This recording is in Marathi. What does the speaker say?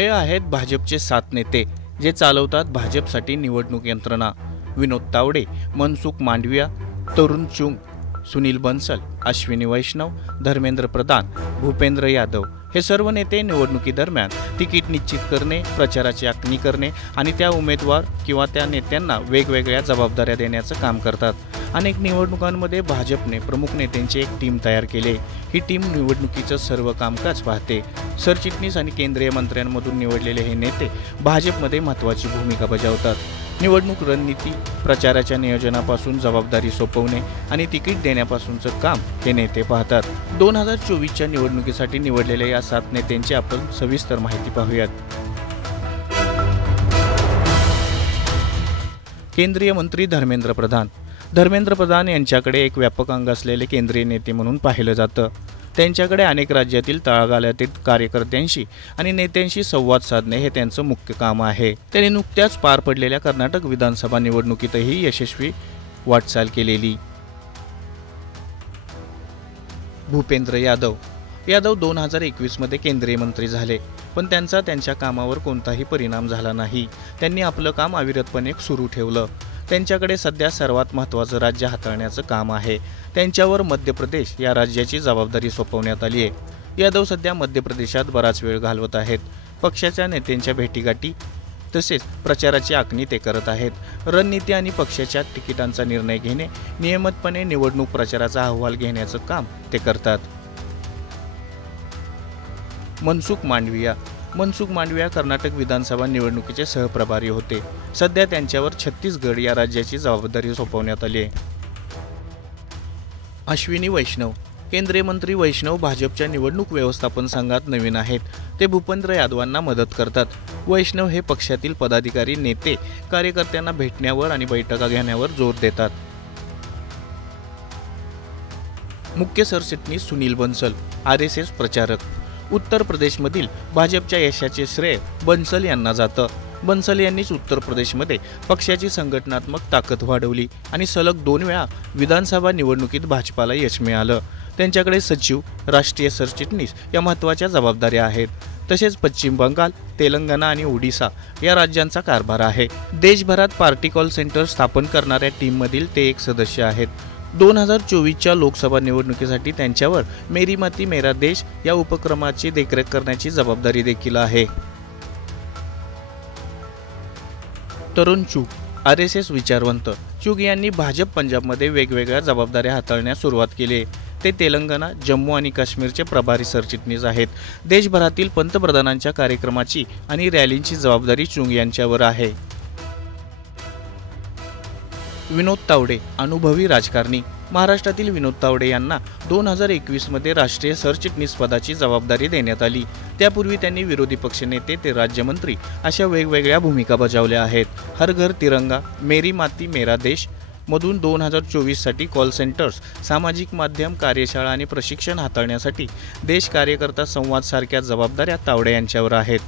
हे आहेत भाजपचे 7 नेते जे चालवतात भाजपसाठी निवडणूक यंत्रणा। विनोद तावडे, मनसुख मांडविया, तरुण चुंग, सुनील बंसल, अश्विनी वैष्णव, धर्मेंद्र प्रधान, भूपेंद्र यादव हे सर्व नेते निवडणुकीदरम्यान तिकीट निश्चित करणे, प्रचाराची आखणी करणे आणि त्या उमेदवार किंवा त्या नेत्यांना वेगवेगळ्या जबाबदाऱ्या देण्याचं काम करतात। अनेक निवडणुकांमध्ये भाजपने प्रमुख नेत्यांची एक टीम तयार केली। ही टीम निवडणुकीचं सर्व कामकाज पाहते। सरचिटणीस आणि केंद्रीय मंत्र्यांमधून निवडलेले हे नेते भाजपमध्ये महत्त्वाची भूमिका बजावतात। निवडणूक रणनीती, प्रचाराच्या नियोजनापासून जबाबदारी सोपवणे आणि तिकीट देण्यापासूनचं काम हे नेते पाहतात। 2024च्या निवडणुकीसाठी निवडलेल्या या 7 नेत्यांची आपण सविस्तर माहिती पाहूयात। केंद्रीय मंत्री धर्मेंद्र प्रधान यांच्याकडे एक व्यापक अंग असलेले केंद्रीय नेते म्हणून पाहिलं जातं। त्यांच्याकडे अनेक राज्यातील तळागाळातील कार्यकर्त्यांशी आणि नेत्यांशी संवाद साधणे हे त्यांचं मुख्य काम आहे। त्यांनी नुकत्याच पार पडलेल्या कर्नाटक विधानसभा निवडणुकीतही यशस्वी वाटचाल केलेली। भूपेंद्र यादव 2021 मध्ये केंद्रीय मंत्री झाले, पण त्यांच्या कामावर कोणताही परिणाम झाला नाही। त्यांनी आपलं काम अविरतपणे सुरू ठेवलं। त्यांच्याकडे सध्या सर्वात महत्त्वाचं राज्य हाताळण्याचं काम आहे। त्यांच्यावर मध्य प्रदेश या राज्याची जबाबदारी सोपवण्यात आली आहे। यादव सध्या मध्य प्रदेशात बराच वेळ घालवत आहेत। पक्षाच्या नेत्यांच्या भेटीगाठी तसेच प्रचाराची आखणी ते करत आहेत। रणनीती आणि पक्षाच्या तिकिटांचा निर्णय घेणे, नियमितपणे निवडणूक प्रचाराचा अहवाल घेण्याचं काम ते करतात। मनसुख मांडविया कर्नाटक विधानसभा निवडणुकीचे सहप्रभारी होते। सध्या त्यांच्यावर छत्तीसगड या राज्याची जबाबदारी सोपवण्यात आली आहे। अश्विनी वैष्णव केंद्रीय मंत्री वैष्णव भाजपच्या निवडणूक व्यवस्थापन संघात नवीन आहेत। ते भूपेंद्र यादवांना मदत करतात। वैष्णव हे पक्षातील पदाधिकारी, नेते, कार्यकर्त्यांना भेटण्यावर आणि बैठका घेण्यावर जोर देतात। मुख्य सरचिटणीस सुनील बंसल RSS प्रचारक उत्तर प्रदेशमधील भाजपच्या यशाचे श्रेय बंसल यांना जातं। बंसल यांनीच उत्तर प्रदेशमध्ये पक्षाची संघटनात्मक ताकद वाढवली आणि सलग 2 वेळा विधानसभा निवडणुकीत भाजपाला यश मिळालं। त्यांच्याकडे सचिव, राष्ट्रीय सरचिटणीस या महत्त्वाच्या जबाबदाऱ्या आहेत। तसेच पश्चिम बंगाल, तेलंगणा आणि ओडिशा या राज्यांचा कारभार आहे। देशभरात पार्टी कॉल सेंटर स्थापन करणाऱ्या टीममधील ते एक सदस्य आहेत। 2024च्या लोकसभा निवडणुकीसाठी त्यांच्यावर मेरी माती मेरा देश या उपक्रमाची देखरेख करण्याची जबाबदारी देखील आहे। तरुण चुग RSS विचारवंत चुग यांनी भाजप पंजाबमध्ये वेगवेगळ्या जबाबदाऱ्या हाताळण्यास सुरुवात केली। ते तेलंगणा, जम्मू आणि काश्मीरचे प्रभारी सरचिटणीस आहेत। देशभरातील पंतप्रधानांच्या कार्यक्रमाची आणि रॅलींची जबाबदारी चुंग यांच्यावर आहे। विनोद तावडे अनुभवी राजकारणी महाराष्ट्रातील विनोद तावडे यांना 2021 मध्ये राष्ट्रीय सरचिटणीस पदाची जबाबदारी देण्यात आली। त्यापूर्वी त्यांनी विरोधी पक्षनेते ते राज्यमंत्री अशा वेगवेगळ्या भूमिका बजावल्या आहेत। हर घर तिरंगा, मेरी माती मेरा देश मधून 2024 साठी कॉल सेंटर्स, सामाजिक माध्यम, कार्यशाळा आणि प्रशिक्षण हाताळण्यासाठी देश कार्यकर्ता संवाद सारख्या जबाबदाऱ्या तावडे यांच्यावर आहेत।